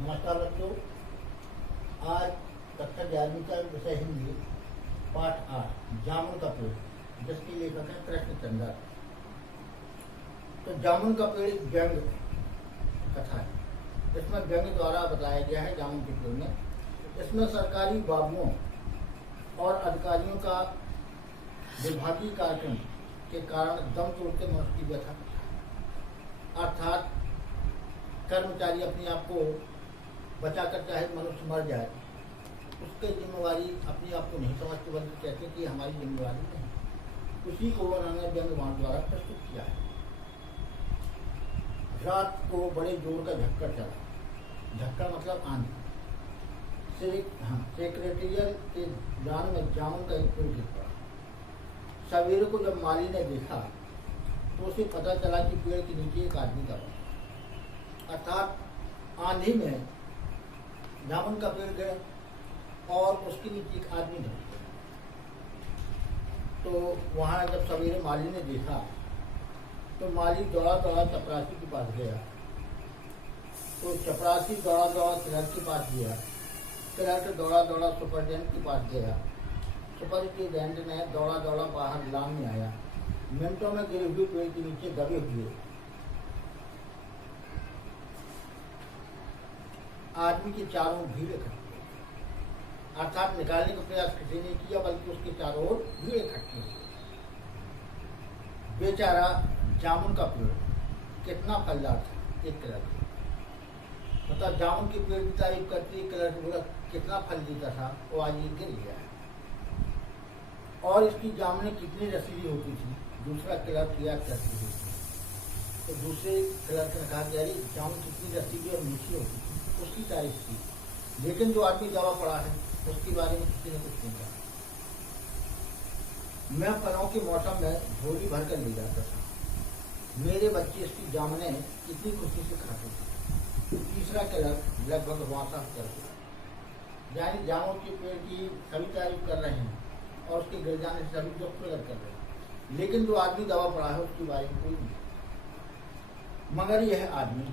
नमस्कार बच्चों। आज कक्षा 11वीं का विषय हिंदी पाठ 8 जामुन का पेड़, जिसके लेखक है कृष्णचंद्र। तो जामुन का पेड़ एक व्यंग कथा है। इसमें व्यंग द्वारा बताया गया है जामुन के पेड़ में। इसमें सरकारी बाबुओं और अधिकारियों का विभागीय कार्यक्रम के कारण दम तोड़ते मनुष्य की व्यथा, अर्थात कर्मचारी अपने आप को बचाकर चाहे मनुष्य मर जाए, उसके जिम्मेवारी अपने आप को नहीं समझते, बल्कि कहते कि हमारी जिम्मेवारी नहीं। उसी को उन्होंने व्यंग्यवाद द्वारा प्रस्तुत किया है। रात को बड़े जोर का झक्कड़ चला। झक्कड़ मतलब आंधी। सेक्रेटेरियल के जान में जामुन का एक पेड़ गिर पड़ा। सवेरे को जब माली ने देखा तो उसे पता चला कि पेड़ के नीचे एक आदमी का बना, अर्थात आंधी में जामुन का पेड़ गया और उसके नीचे एक आदमी ढल गया। तो वहां जब सवेरे माली ने देखा तो माली दौड़ा दौड़ा चपरासी के पास गया। तो चपरासी दौड़ा दौड़ा क्लर्क के पास गया। क्लर्क दौड़ा दौड़ा सुपरटेंडेंट के पास गया। सुपरटेंडेंट ने दौड़ा दौड़ा बाहर लान में आया। मिनटों में गिरे हुए पेड़ के नीचे दबे हुए आदमी के चारों भीड़ इकट्ठी, अर्थात निकालने का प्रयास किसी ने किया, बल्कि उसके चारों ओर भीड़ इकट्ठी हुई। बेचारा जामुन का पेड़ कितना फलदार था। एक क्लर्क मतलब जामुन के पेड़ की तारीफ करती है। क्लर्क बोला कितना फल देता था, वो आज ये गिर गया है। और इसकी जामुन कितनी रसीली होती थी, दूसरा क्लर्क याद करती थी। तो दूसरे क्लर्क ने कहा कि अरे जामुन कितनी रसीली और मीठी होती थी, उसकी तारीफ की। लेकिन जो आदमी दवा पड़ा है उसके बारे में किसी ने कुछ नहीं कहा। मैं फलों के मौसम में झोली भरकर ले जाता था। मेरे बच्चे इसकी जामुने कितनी खुशी से खाते थे। तीसरा क्लर्क लगभग वासा कर गया, यानी जामुन के पेड़ की सभी तारीफ कर रहे हैं और उसके गिर जाने से सभी दुख प्रकट कर रहे हैं, लेकिन जो आदमी दवा पड़ा है उसके बारे में कोई नहीं। मगर यह आदमी,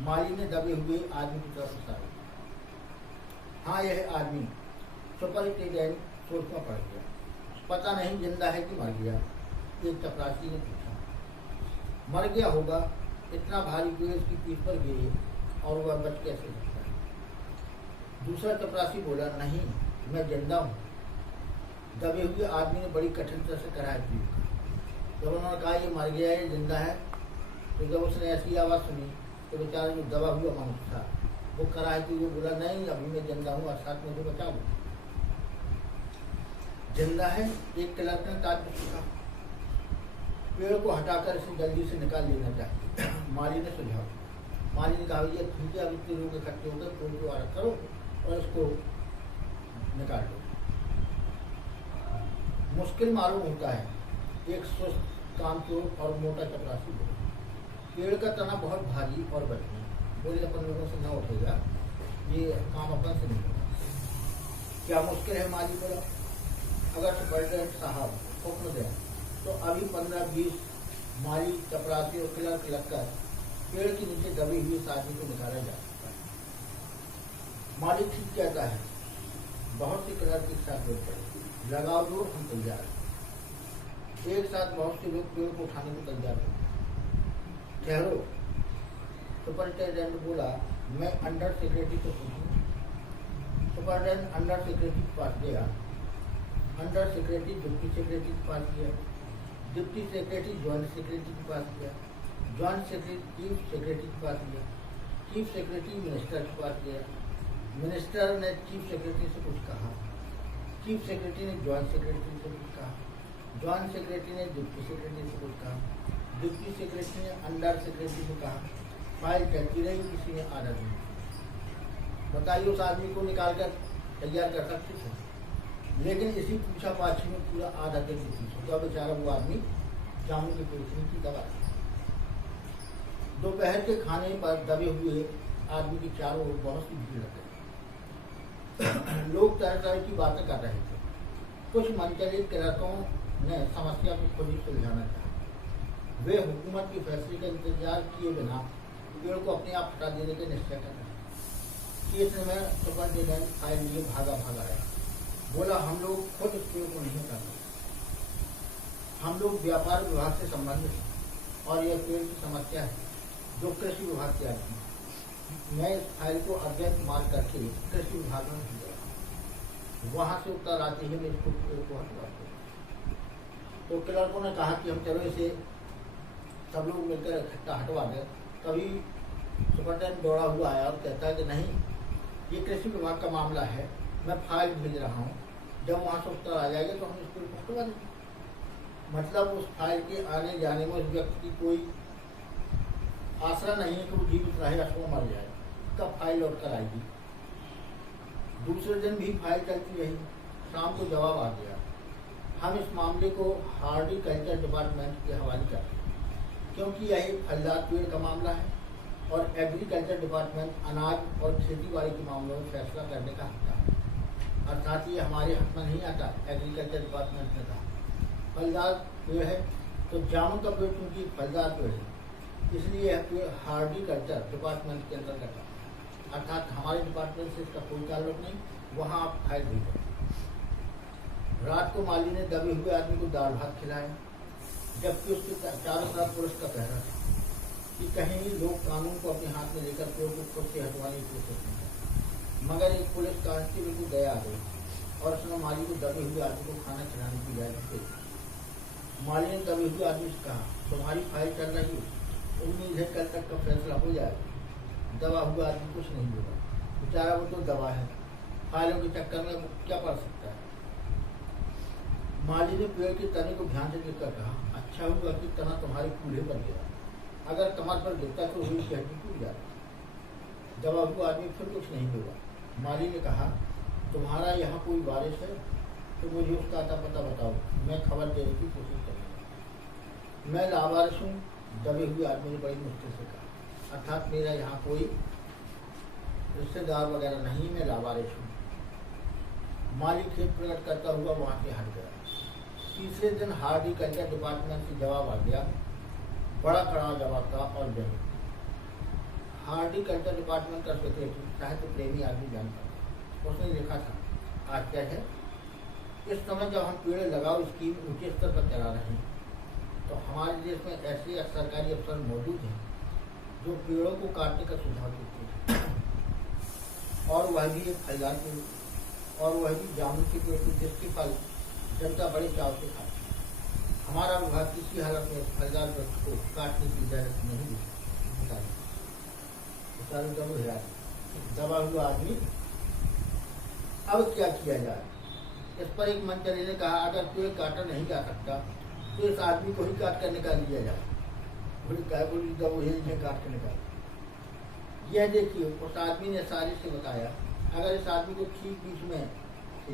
माली ने दबे हुए आदमी की तरफ इशारा किया। हाँ, यह आदमी। सुपरटेंडेंट सोच में पड़ गया, पता नहीं जिंदा है कि मर गया। एक चपरासी ने पूछा, मर गया होगा, इतना भारी पेड़ इसकी पीठ पर गिरे और वह बच कैसे सकता है। दूसरा चपरासी बोला, नहीं, मैं जिंदा हूँ। दबे हुए आदमी ने बड़ी कठिनता से कराया पीठ। जब उन्होंने कहा ये मर गया है, जिंदा है, तो जब उसने ऐसी आवाज़ सुनी तो बेचारा जो दबा हुआ मनुष्य था वो कराए कि वो बोला, नहीं, अभी मैं जिंदा हूँ, अर्थात मुझे बचा लो। जिंदा है। एक क्लर्क ने ताज्जुब से कहा, पेड़ को हटाकर इसे जल्दी से निकाल लेना चाहिए। माली ने सुझाव। माली ने कहा, ये ठीक है, अब इतने लोग इकट्ठे होकर पेड़ को अलग करो और इसको निकाल लो। मुश्किल मालूम होता है, एक सुस्त कामचोर और मोटा चपरासी बोला। पेड़ का तना बहुत भारी और बचना, बोले अपन लोगों से न उठेगा, ये काम अपन से नहीं होगा। क्या मुश्किल है, माली बोला। अगर सुपरटेंडेंट साहब हुक्म दें तो अभी 15-20 माली, चपरासी और क्लर्क लगकर पेड़ के नीचे दबी हुई इस आदमी को निकाला जा सकता है। माली ठीक कहता है। बहुत सी क्लर्क एक साथ जुड़ पड़े। लगाओ जोर, हम तैयार हैं। एक साथ बहुत से लोग पेड़ को उठाने को तैयार हैं। ठहरो, सुपरटेंडेंट बोला, मैं अंडर सेक्रेटरी को पूछूं। सुपरटेंडेंट अंडर सेक्रेटरी के पास गया। अंडर सेक्रेटरी डिप्टी सेक्रेटरी के पास गया। डिप्टी सेक्रेटरी ज्वाइंट सेक्रेटरी के पास गया। ज्वाइंट सेक्रेटरी चीफ सेक्रेटरी के पास गया। चीफ सेक्रेटरी मिनिस्टर के पास गया। मिनिस्टर ने चीफ सेक्रेटरी से कुछ कहा। चीफ सेक्रेटरी ने ज्वाइंट सेक्रेटरी से कुछ कहा। ज्वाइंट सेक्रेटरी ने डिप्टी सेक्रेटरी से कुछ कहा। डिप्टी सेक्रेटरी ने अंडर सेक्रेटरी से कहा। फाइल चलती रही, किसी ने आर्डर नहीं। बताइए, उस आदमी को निकाल कर तैयार कर सकते थे, लेकिन इसी पूछा पाछी में पूरा आधा दिन पीछे तो बेचारा वो आदमी जामुन के पेड़ की दबा। दोपहर के खाने पर दबे हुए आदमी के चारों ओर बहुत सी भीड़ लग गई। लोग तरह तरह की बातें कर रहे थे। कुछ मनचले क्लर्कों ने समस्या को खुद ही सुलझाना चाहा। वे हुकूमत के फैसले का इंतजार किए बिना पेड़ को अपने आप हटा देने के निश्चय कर रहे हैं। कि इस समय सुपरटेंडेंट फाइल लिए भागा आया। बोला हम लोग खुद इस पेड़ को नहीं हटा सकते, हम लोग व्यापार विभाग से संबंधित हैं और यह पेड़ की समस्या है जो कृषि विभाग की आती है। मैं इस फाइल को अवैध मार करके कृषि विभाग में भेज रहा, वहाँ से उत्तर आते ही मैं इसको पेड़ को हटवा दूँ। तो क्लर्कों ने कहा कि हम चलो इसे सब लोग मिलकर इकट्ठा हटवा दें। तभी सुपरटेंडेंट दौड़ा हुआ आया और कहता है कि नहीं, ये कृषि विभाग का मामला है, मैं फाइल भेज रहा हूँ, जब वहाँ से उत्तर आ जाएगा तो हम इसको हटवा देंगे। मतलब उस फाइल के आने जाने में उस व्यक्ति की कोई आशा नहीं है कि वो जीवित रहे अथवा मर जाए, तब फाइल लौट कर आएगी। दूसरे दिन भी फाइल चलती रही, शाम को जवाब आ गया। हम इस मामले को हॉर्टिकल्चर डिपार्टमेंट के हवाले करते हैं क्योंकि यह एक फलदार पेड़ का मामला है और एग्रीकल्चर डिपार्टमेंट अनाज और खेती बाड़ी के मामलों में फैसला करने का हकदार है, अर्थात ये हमारे हक में नहीं आता। एग्रीकल्चर डिपार्टमेंट ने कहा फलदार पेड़ है तो जामुन का पेड़ क्योंकि फलदार पेड़ है, इसलिए यह पेड़ हॉर्टिकल्चर डिपार्टमेंट के अंतर्गत है, अर्थात हमारे डिपार्टमेंट से इसका कोई ताल्लुक नहीं, वहाँ आप फाइल भेजें। रात को माली ने दबे हुए आदमी को दाल भात खिलाया, जबकि उसके चारों तरफ पुलिस का पहरा था कि कहीं लोग कानून को अपने हाथ में लेकर पेड़ को खुद से हटवाने की कोशिश नहीं करते। मगर एक पुलिस कांस्टेबल को दया आ गई और उसने माली को दबे हुए आदमी को खाना खिलाने की इजाजत दे दी। माली ने दबे हुए आदमी से कहा तुम्हारी फाइल चल रही है, उम्मीद है कल तक का फैसला हो जाएगा। दबा हुआ आदमी कुछ नहीं बोला, बेचारा वो तो दबा है, फाइलों के चक्कर में वो क्या पढ़ सकता है। माली ने पेड़ के तने को ध्यान से देखकर कहा अच्छा हुआ कि तना तुम्हारे कूल्हे पर गिरा, अगर कमर पर गिरता तो हुई की हड्डी टूट जाती। दबा हुआ आदमी फिर कुछ नहीं बोला। माली ने कहा तुम्हारा यहाँ कोई वारिस है तो मुझे उसका आता पता बताओ, मैं खबर देने की कोशिश करूँगा। मैं लावारिस हूँ, दबे हुए आदमी ने बड़ी मुश्किल से कहा, अर्थात मेरा यहाँ कोई रिश्तेदार वगैरह नहीं, मैं लावारिस हूँ। माली खेत प्रकट करता हुआ वहाँ से हट गया। तीसरे दिन हॉर्टिकल्चर डिपार्टमेंट से जवाब आ गया, बड़ा कड़ा जवाब था और जरूर। हॉर्टिकल्चर डिपार्टमेंट का सेक्रेटरी साहित्य प्रेमी आदमी जानता था, उसने लिखा था आश्चर्य है इस समय जब हम पेड़ लगाओ स्कीम ऊंचे स्तर पर चला रहे हैं तो हमारे देश में ऐसे सरकारी अफसर मौजूद हैं जो पेड़ों को काटने का सुझाव देते हैं, और वह भी एक फलदार पेड़, और वह भी जामुन के पेड़ की जिसकी फल जनता बड़े चाव से खाती है। हमारा विभाग किसी हालत में फलदार वृक्ष को काटने की इजाजत नहीं देता। दबा हुआ आदमी अब क्या किया जाए। इस पर एक मंत्री ने कहा अगर पेड़ काटा नहीं जा सकता तो इस आदमी को ही काट कर निकाल दिया जाए। बोली काट कर निकाल। यह देखिए उस आदमी ने सारी से बताया अगर इस आदमी को ठीक बीच में से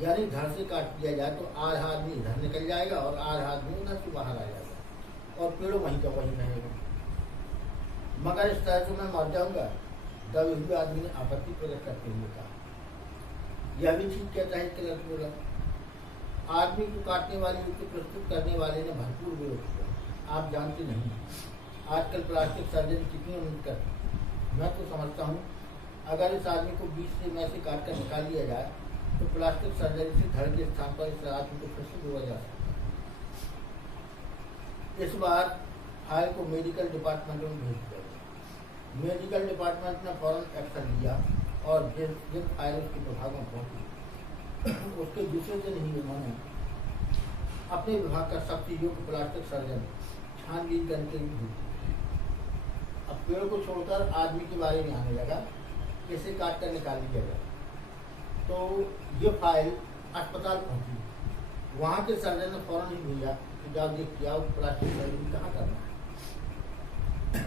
यानी धड़ से काट दिया जाए तो आधा आदमी इधर निकल जाएगा और आधा आदमी उधर से बाहर आ जाएगा और पेड़ वहीं का वहीं रहेगा। मगर इस तरह से मैं मर जाऊंगा। दबे हुए आदमी ने आपत्ति प्रकट करते हुए कहा यह भी ठीक कहता है कि बोला। आदमी को काटने वाली युक्ति प्रस्तुत करने वाले ने भरपूर विरोध किया। आप जानते नहीं आजकल प्लास्टिक सर्जरी कितनी उन्नत करती। मैं तो समझता हूँ अगर इस आदमी को बीच से में से काट कर निकाल दिया जाए तो प्लास्टिक सर्जरी से धड़ के स्थान पर इस आदमी को फिर से जोड़ा जा सकता है। इस बार फाइल को मेडिकल डिपार्टमेंट में भेज दिया। मेडिकल डिपार्टमेंट ने फौरन एक्शन लिया और जिन फाइल उसके विभाग में पहुंची उसके दूसरे दिन ही उन्होंने अपने विभाग का सबसे योग्य प्लास्टिक सर्जन छानबीन करने के लिए। अब पेड़ को छोड़कर आदमी के बारे में आने लगा, इसे काट कर निकाल दिया गया। तो ये फाइल अस्पताल पहुंची। वहाँ के सर्जन ने फौरन ही भेजा कि जाओ देख के आओ प्लास्टिक सर्जरी कहाँ करना है।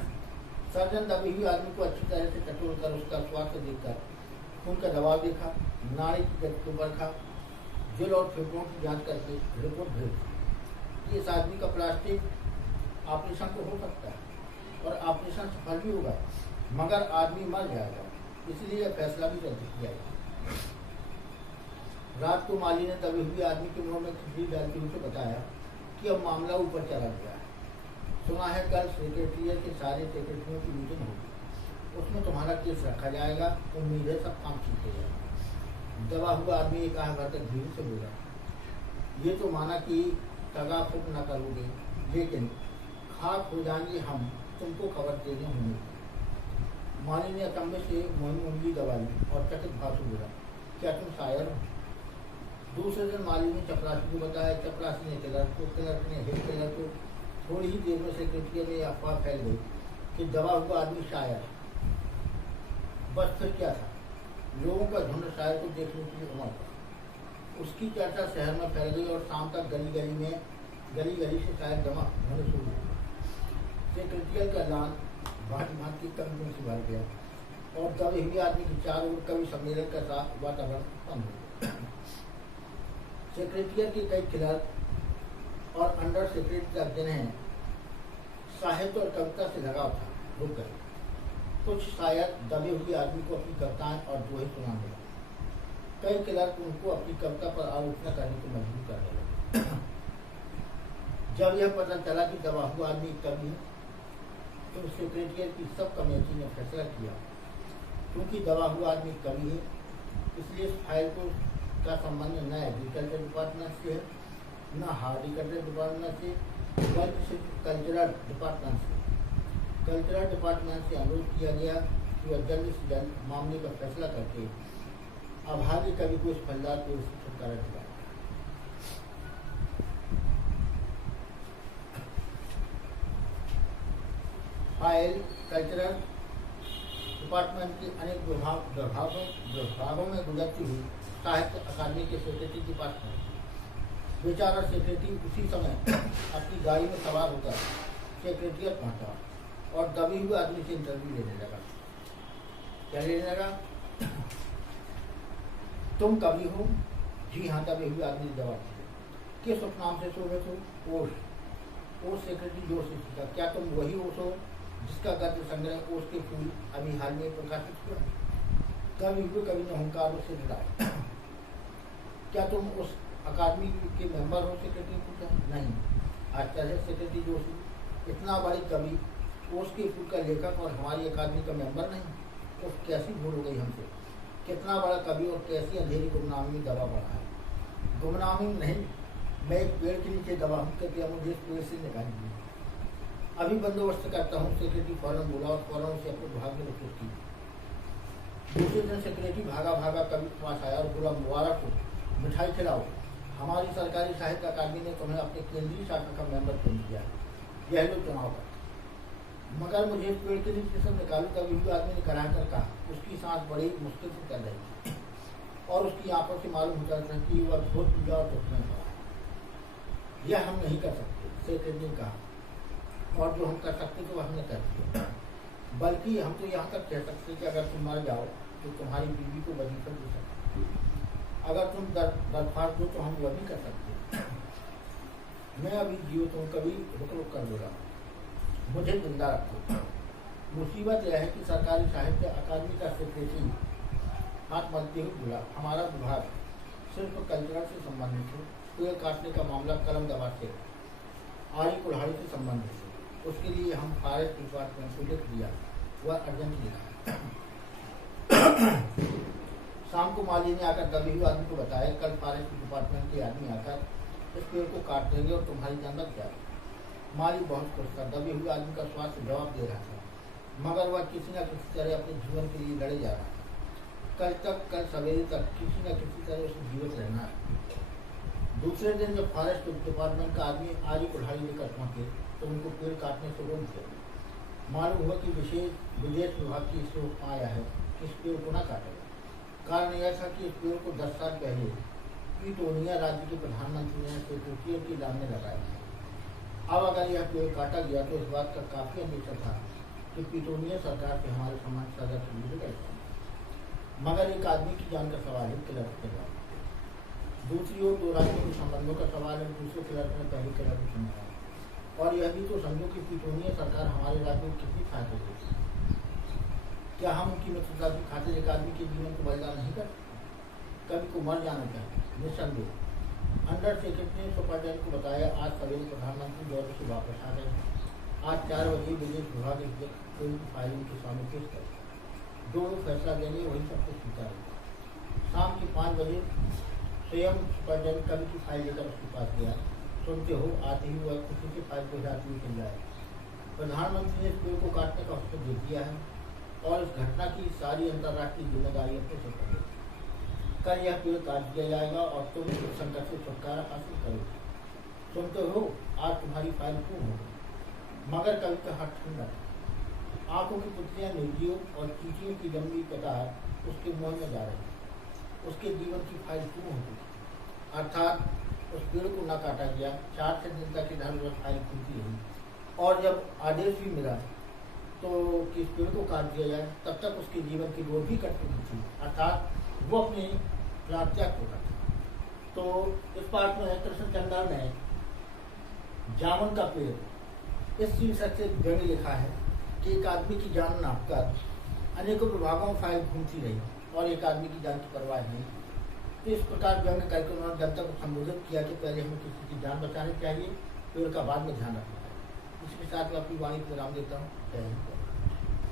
सर्जन दबे हुए आदमी को अच्छी तरह से टटोल कर उसका स्वास्थ्य देखकर खून का दबाव देखा, नाड़ी की गति को परखा, दिल और फेफड़ों की जांच करके रिपोर्ट भेज कि इस आदमी का प्लास्टिक ऑपरेशन तो हो सकता है और ऑपरेशन सफल भी होगा मगर आदमी मर जाएगा, इसलिए यह फैसला भी रद्द किया गया। रात को माली ने दबे हुए आदमी के मुंह में खिचड़ी डालते हुए बताया कि अब मामला ऊपर चला गया है। सुना है कल सेक्रेटरिएट के सारे सेक्रेटरियों की मीटिंग होगी उसमें तुम्हारा केस रखा जाएगा। उम्मीद है सब काम ठीक हो जाएगा। दबा हुआ आदमी एक आह भरकर धीरे से बोला, ये तो माना कि तगाफुक न करोगे, लेकिन खाक हो जाएंगे हम, तुमको खबर देने होंगे। माली ने अचंभे से मोहनी उंगली दबाई और चकित भाव से बोला, क्या तुम शायर हो? दूसरे दिन माली ने चपरासी को बताया। चपरासी ने क्लर्क को, क्लर्क ने हेड क्लर्क को। थोड़ी ही देर में सेक्रेटरी में अफवाह फैल गई कि दबा हुआ आदमी शायर। बस फिर क्या था, लोगों का झुंड शायर को देखने के लिए उमड़ पड़ा। उसकी चर्चा शहर में फैल गई और शाम तक गली गली से शायर जमा होने शुरू हुए। सेक्रेटरियल का ऐलान भांति भांति की कंपनी से भर गया और दबे हुए आदमी की चारों ओर कवि सम्मेलन का साथ वातावरण उत्पन्न हो गया। सेक्रेटरियल के कई क्लर्क और अंडर सेक्रेटरी तक जिन्हें साहित्य और कविता से लगाव था, रुक गए। कुछ शायर दबे हुए आदमी को अपनी कविताएं और दोहे सुनाने लगे। कई क्लर्क उनको अपनी कविता पर आलोचना करने को मजबूर करने लगे। जब यह पता चला कि दबा हुआ आदमी कवि है, तो सेक्रेटरियल की सब कमेटी ने फैसला किया, क्योंकि दबा हुआ आदमी कवि है, इसलिए इस फाइल का संबंध न एग्रीकल्चर डिपार्टमेंट से है, न हार्टिकल्चर डिपार्टमेंट से, बल्कि सिर्फ कल्चरल डिपार्टमेंट से। कल्चरल डिपार्टमेंट से अनुरोध किया गया कि वह जल्द से जल्द मामले पर फैसला करके अभागी कवि को इस फलदार को छुटकारा दिलाए। फाइल कल्चरल डिपार्टमेंट के अनेक विभागों में गुजरती हुई साहित्य अकादमी के सेक्रेटरी के पास पहुंची। बेचारा सेक्रेटरी उसी समय अपनी गाड़ी में सवार होकर सेक्रेटरिएट पहुंचा और दबे हुए आदमी से इंटरव्यू लेने लगा। क्या लेने लगा? तुम कवि हो? जी हाँ, दबे हुए आदमी ने जवाब दिया। किस उपनाम से शोभित हो? ओश सेक्रेटरी जोर से पूछा, क्या तुम वही ओश हो जिसका गद्य संग्रह ओश के फूल अभी हाल में प्रकाशित हुआ? कवि ने हुंकार से दिलाया। क्या तुम उस अकादमी के मेंबर हो? सेक्रेटरी पूछा। नहीं। आश्चर्य सेक्रेटरी जोशी, इतना बड़ी कवि, ओश के फूल का लेखक और हमारी अकादमी का मेंबर नहीं? तो कैसी भूल हो गई हमसे? कितना बड़ा कवि और कैसी अंधेरी गुमनामी में दबा पड़ा है। गुमनामी नहीं, मैं एक पेड़ के नीचे दबा हूँ, कृपया मुझे इस पेड़ से निकाल दीजिए। अभी बंदोबस्त करता हूँ, सेक्रेटरी फौरन बोला और फौरन उसे अपने विभाग में रिपोर्ट की। दूसरे दिन सेक्रेटरी भागा कवि के पास आया और बोला, मुबारक हो, मिठाई खिलाओ, हमारी सरकारी साहित्य अकादमी ने तुम्हें अपने केंद्रीय शाखा का मेंबर चुन दिया। यह लो चुनाव का। मगर मुझे इस पेड़ के नीचे से निकालू, कवि आदमी ने करा कर कहा। उसकी सांस बड़ी मुश्किल से चल रही थी और उसकी आंखों से मालूम होता था कि वह बहुत पूजा और दुख में पड़ा। यह हम नहीं कर सकते, सेक्रेटरी ने कहा, और जो हम कर सकते थे वह हमने कर दिया। बल्कि हम तो यहाँ तक कह सकते कि अगर तुम मर जाओ तो तुम्हारी बीवी को वजीफा दे सकते, अगर तुम दरख्वास्त दो तो हम वह भी कर सकते। मैं अभी जीवित हूँ, कभी रुक कर बोला, मुझे जिंदा रखो। मुसीबत यह है कि सरकारी साहित्य अकादमी का सेक्रेटरी हाथ मलते हुए बोला, हमारा विभाग सिर्फ कल्चरल से संबंधित है, पेड़ काटने का मामला कलम दबा से आड़ी कुल्हाड़ी से संबंधित है, उसके लिए हम फॉरेस्ट डिपार्टमेंट को लिख दिया, वह अर्जेंट लिखा। शाम को माली ने आकर दबे हुए आदमी को बताया, कल फॉरेस्ट डिपार्टमेंट के आदमी आकर इस पेड़ को काट देंगे और तुम्हारी जान बच जाएगी। माली बहुत खुश था। दबे हुए आदमी का स्वास्थ्य जवाब दे रहा था, मगर वह किसी न किसी तरह अपने जीवन के लिए लड़े जा रहा था। कल सवेरे तक किसी न किसी तरह उसे जीवित रहना है। दूसरे दिन जब फॉरेस्ट डिपार्टमेंट का आदमी आरी कुल्हाड़ी लेकर पहुंचे तो उनको पेड़ काटने से रोक दिया। मालूम हुआ कि विदेश विभाग की इससे आया है कि इस पेड़ को न काटेगा। कारण यह था कि इस पेड़ को 10 साल पहले पीटोनिया राज्य के प्रधानमंत्री ने सेक्रेटरिएट की लाइन में लगाया था। अब अगर यह पेड़ काटा गया तो इस बात का काफी अंदेशा था कि पीटोनिया सरकार से हमारे समाज सजा शुरू हो गए। मगर एक आदमी की जान का सवाल है, क्लर्क के बाद। दूसरी ओर दो राज्यों के संबंधों का सवाल है, दूसरे क्लर्क ने पहले क्लर्क को समझा। और यह भी तो समझो कि पीटोनिया सरकार हमारे राज्य को कितनी सहायता देती। क्या हम उनकी मित्रता की खातिर एक आदमी के जीवन को बलिदान नहीं करते? कभी को मर जाना चाहिए, निसंदेह। अंडर सेक्रेटरी ने सुपरटेंडेंट को बताया, आज सवेरे प्रधानमंत्री दौरे से वापस आ गए। आज 4 बजे विदेश विभाग फाइलिंग के सामने पेश कर जो वो फैसला देंगे वही सबको स्वीकार होगा। शाम के 5 बजे स्वयं सुपरडेंट कवि की फाइल लेकर उसके पास गया। सुनते हो आते ही वह खुशी से फाइल को जाती हुई चल जाए। प्रधानमंत्री ने इस पेड़ को काटने का उसको दे दिया है और इस घटना की सारी अंतर्राष्ट्रीय जिम्मेदारी अपने से कर ली। कल यह पेड़ काट दिया जाएगा और तुम इस संकट से छुटकारा हासिल करोगे। सुनते हो आज तुम्हारी फाइल पूर्ण हो गई। मगर कवि का हाथ ठंडा था। आंखों की पुतलियां निर्जीव और चींटियों की लंबी कतार उसके मुंह में जा रही। उसके जीवन की फाइल पूर्ण हो गई। अर्थात उस पेड़ को न काटा गया। 4 दिन तक इधर उधर फाइल खुलती रही और जब आदेश भी मिला तो कि इस पेड़ को काट दिया जाए, तब तक उसके जीवन की डोर भी कट चुकी थी। अर्थात वो अपने प्राण त्याग चुका था। तो इस पाठ में कृष्णचंद्र ने जामुन का पेड़ इस शीर्षक से व्यंग्य लिखा है कि एक आदमी की जान नापकर अनेकों विभागों में फाइल घूमती रही और एक आदमी की जान की परवाह नहीं। तो इस प्रकार व्यंग्य करके उन्होंने जनता को संबोधित किया कि पहले हमें किसी की जान बचानी चाहिए, पेड़ का बाद में ध्यान रखना चाहिए। इसके साथ मैं अपनी वाणी को विराम देता हूँ। जय हिंद।